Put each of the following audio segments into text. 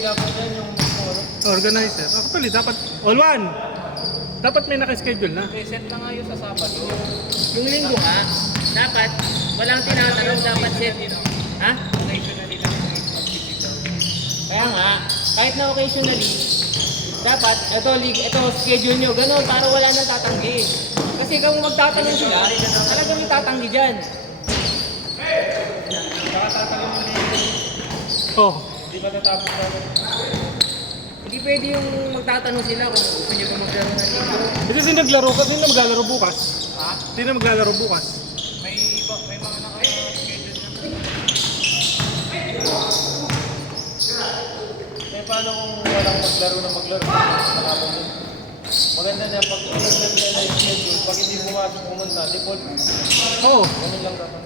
dapat yan yung Organizer. Actually, dapat all one. Dapat may naka-schedule na. reset na nga yun sa Sabado. Yung linggo nga, dapat, walang tinatanong, dapat set. Ha? Occasionally lang yung mag-physical. Kaya nga, kahit na occasionally, dapat, ito schedule nyo, ganun, para wala nang tatanggi. Kasi kung magtatanong sila, talagang may tatanggi dyan. Saka tatanong mo na yun. Oh, Hindi ba natapos na? Hindi pwede yung magtatanong sila kung gusto nyo ba maglaro ng linggo. kasi sino naglaro ka? Sino maglalaro bukas? Ha? Sino maglalaro bukas? May mga naka-schedule na. Eh paano kung walang maglaro na maglaro? Malabo mo. Maganda niya pag ulit nila na schedule, pag hindi pumasok pumunta, default. Oh, Ganun lang dapat.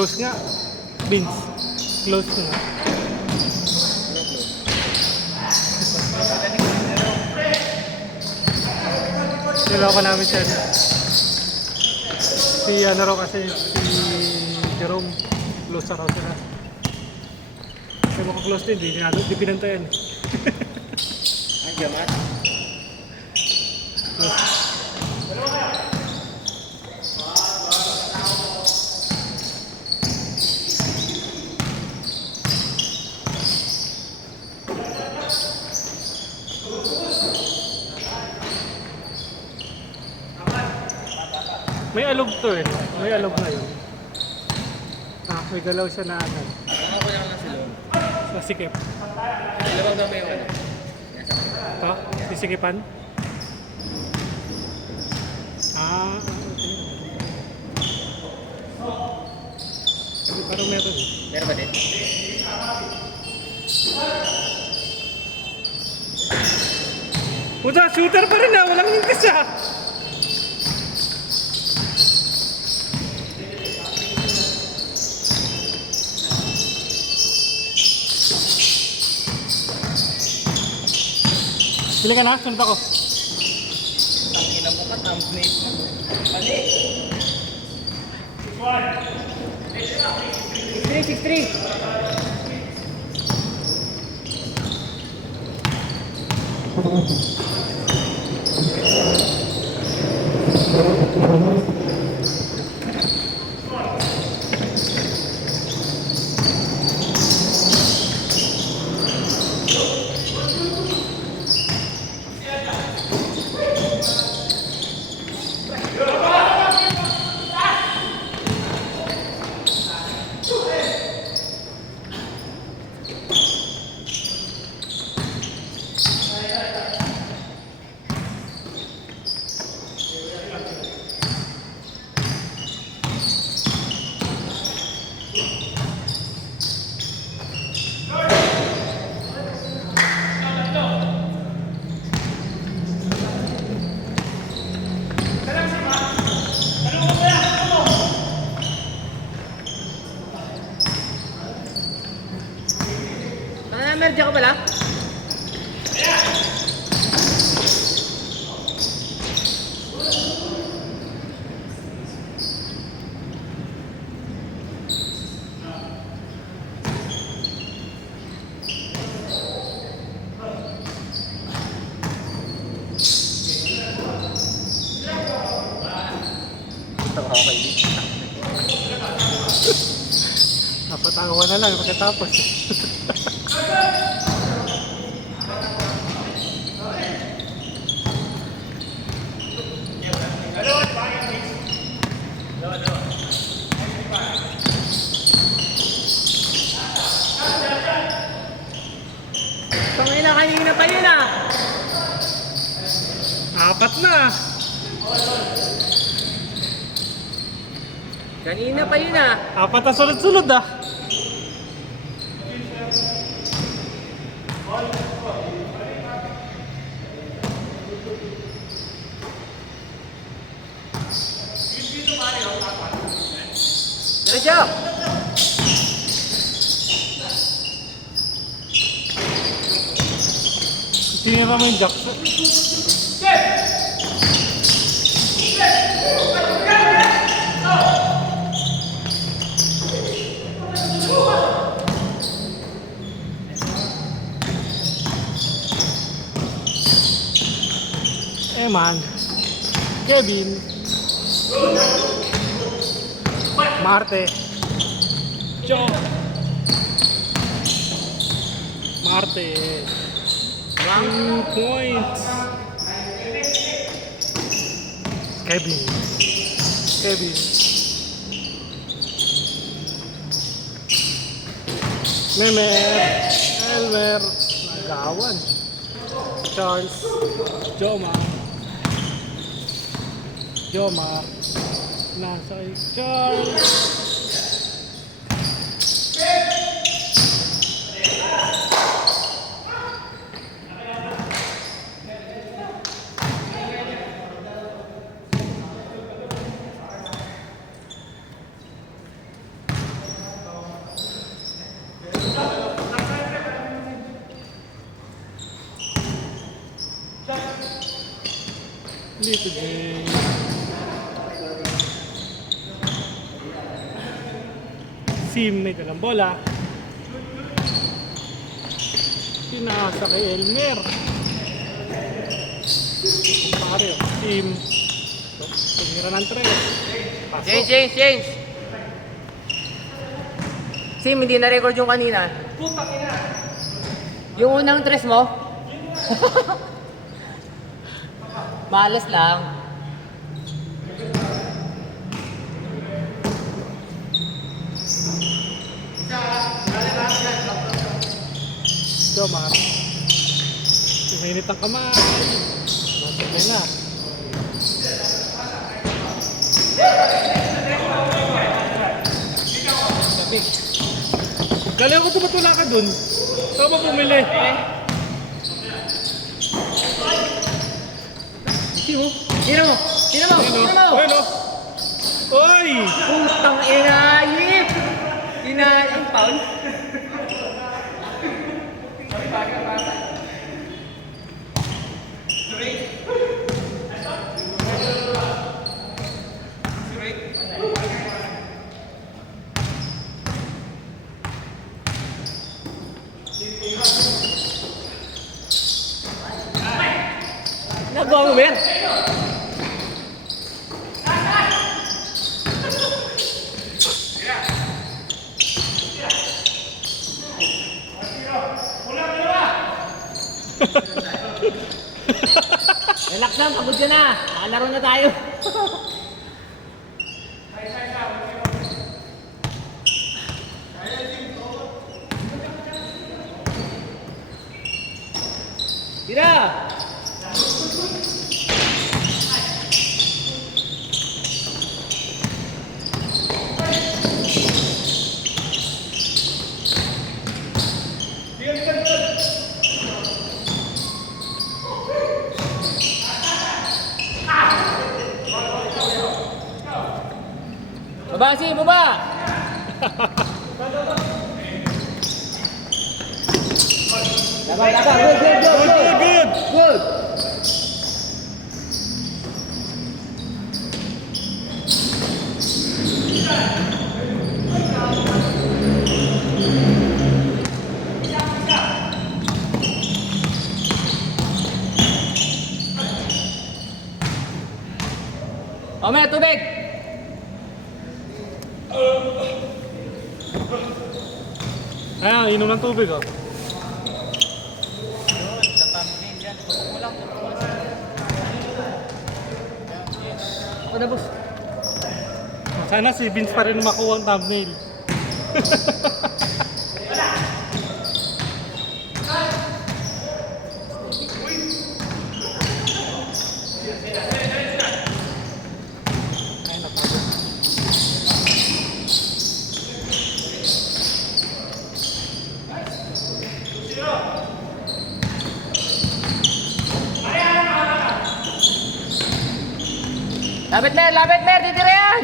close nga. Vince, close nga. Niloko namin siya. Si ano raw kasi, si Jerome, close na raw sila. Kasi maka-close din, di pinantayan. Ang jamat. Close. May alog to eh. May alog na yun. Ah, may galaw siya na ano. Ako lang lang sila. Sa sikip. Dalawang gamay yung ano. Ito? Sisikipan? Ah, okay. Parang meron eh. Meron ba din? Puta, shooter pa rin ah! Walang mintis ah! Pili ka na? Sunod ako. Tangina mo ka, thumbnail mo. Mali. 6-3. Meron ka pala? Napatawa na lang pagkatapos. Tangina kanina pa yun ah. Apat na. Kanina pa yun ah. Apat na sunod-sunod ah. Diretso! Tinira mo yung Jackson. Eman, Kevin, Marte, Joe, Marte, 2 points. Kevin, Memer, Elmer, Nagawan, Charles, Jomar, nasa kay Charles. Dito din. Sim may dalang bola. Pinasa kay Elmer. Kumpare, Sim. Tumira ng 3. Pasok. Change! Sim, hindi na-record yung kanina. Yung unang tres mo? Malas lang. Jomar. Suminit ang kamay. Matagay na. Galing ko tumatula ka dun. Saan ba bumili? Tira mo! Ayun o. Oy! Putang inayip! Inayip foul? Nagawa mo ba yan? Relax lang, pagod ka na. Nakalaro na tayo. Tira! Baba, si, baba! Laban, good! O, may tubig! Ayan, inom ng tubig oh. Ako na, boss. Sana si Vince pa rin makuha ang thumbnail. Lapit mer, titira yan!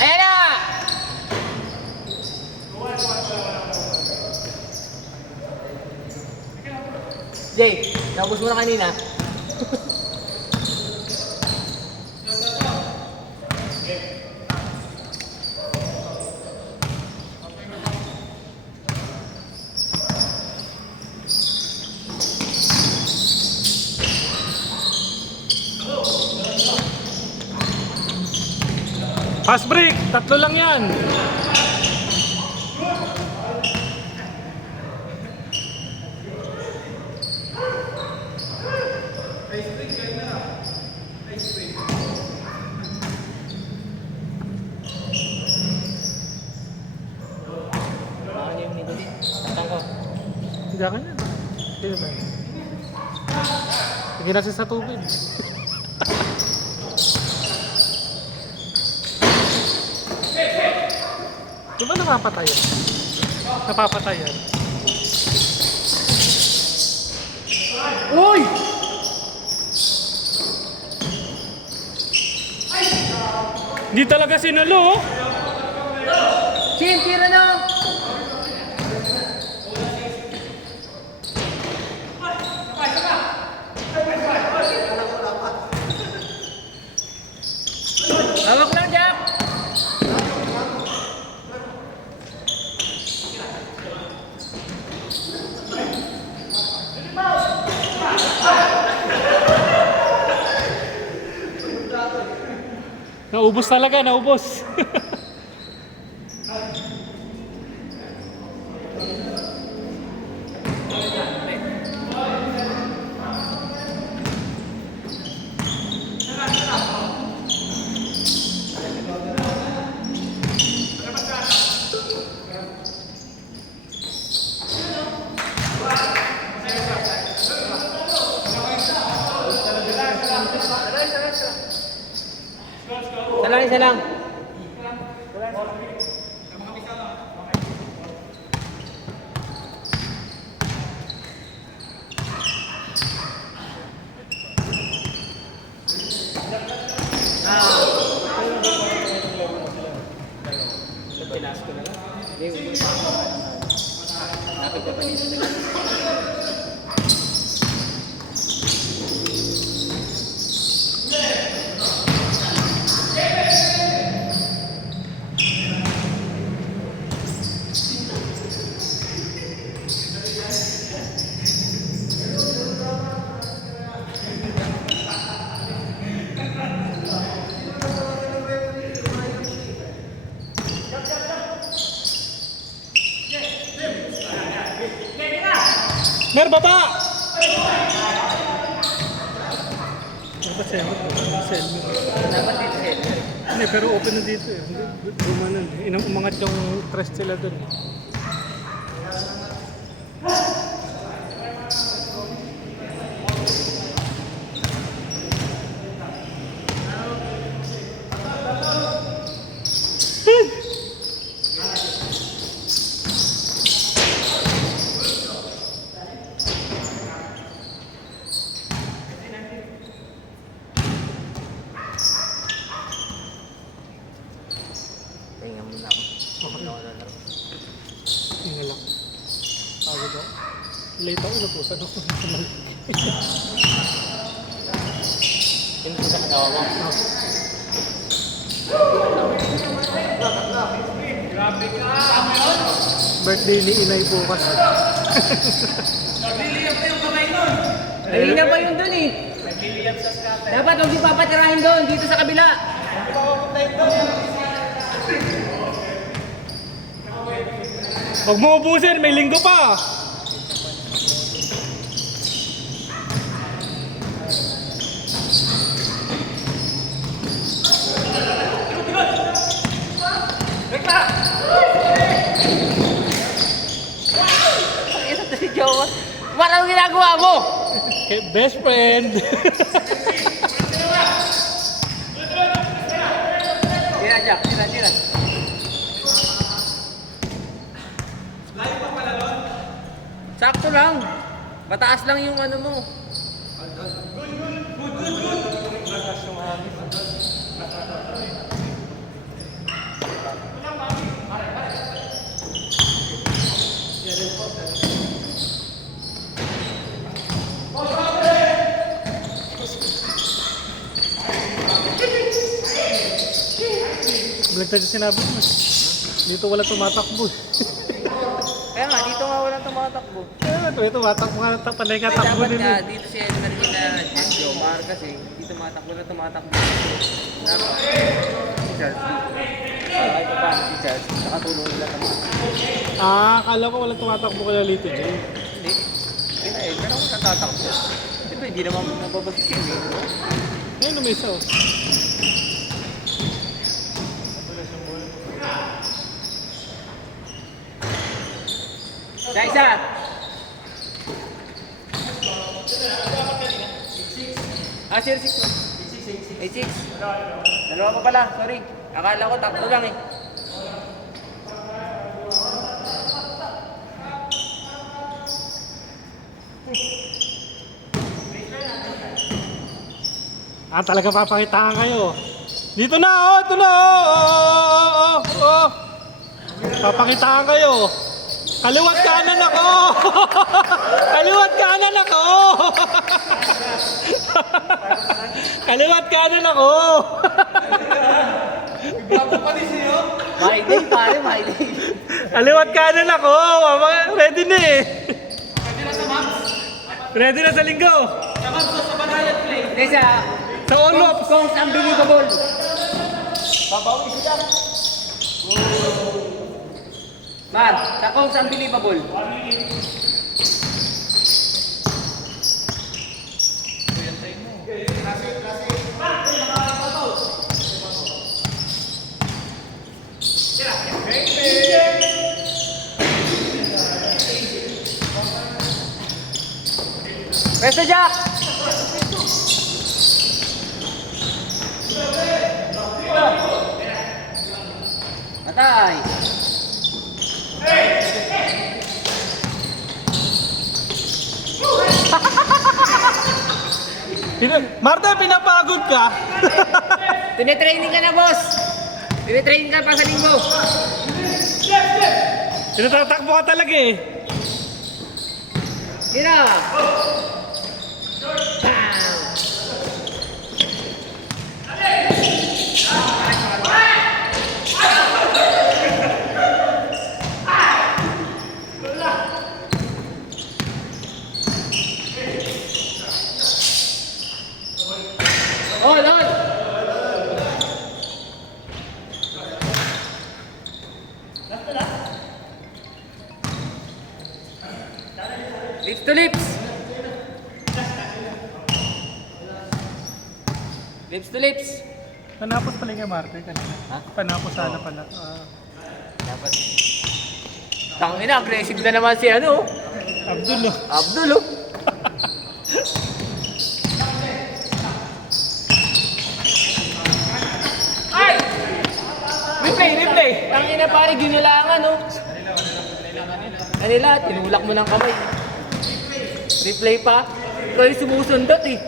Ayan na! Jay, naubos mo na kanina. Fast break, 3 lang yan. Ano yung nito? Tatang ko. Hindi ka yan. Sige tayo. Sige natin sa tubig. Di ba napapatay yan? Napapatay yan. Uy! Hindi talaga sinulo. Sim, tira na! Hawak lang, Jack! Naubos talaga, naubos. Isa lang. Pinas ko na lang. Dapat ka pa dito. Mer, baba! Dapat sell. Dapat dito sila. Hindi, pero open na dito eh. Gumanon eh. Umangat yung trust sila doon eh. Tingnan mo na ako. Tingnan lang. Pagod ako. Late ako, natusan ako. Yung sa katawa mo. Birthday ni Inay bukas. Nalina ba yun dun eh? Dapat huwag yung papatirahin doon, dito sa kabila. Huwag mo ubusin, may linggo pa! Ito si Jowa. Parang ginagawa mo! Best friend! Tira, Jack. Tira. Sakto lang. Mataas lang yung ano mo. Balik tayo sa sinabi mo. Dito wala tumatakbo. Kaya nga, dito nga walang tumatakbo. Ito tumatakbo nga, panay nga takbo Dapat din. nga, dito si Edmer kina Jomar kasi hindi tumatakbo na tumatakbo. Dapat, si Charles dito. Kahit pa paano si Charles, nakatulong nila tumatakbo. Akala ko wala tumatakbo kaya Lito J. Hindi. Kaya Edmer ako natatakbo. Ito, hindi naman nababagsin eh. Ayun, umisa oh. Sa isa! Ah, 06. 86. Dalawa pa pala, sorry. Akala ko tatlo lang eh. Talaga papakitaan kayo. Dito na oh, ito na oh. Papakitaan kayo. Kaliwat kanan ako! Kaliwat kanan ako! Kaliwat kanan ako! My day, pare, my day. Kaliwat kanan ako! Ready na eh! Ready na sa linggo! Hindi sa Sa on-off! Kongs Unbelievable. Babawi siya. Man, sa Kongs Unbelievable. Pwesto Jack! Matay! Marta, pinapagod ka? Tine-training ka na, boss! Tine-training ka pa sa linggo! Tinatatakbo ka talaga eh. Sino? Bam! Hold on! Lips to lips! Lips to lips! Panapos pala nga Marta kanina. Ha? Panapos sana pala. Dapat. Tangina, aggressive na naman si ano. Abdul oh. Abdul oh. Ay! Replay! Tangina pare, ginulangan oh. Kanila, tinulak mo ng kamay. Replay pa. Ikaw yung sumusundot eh.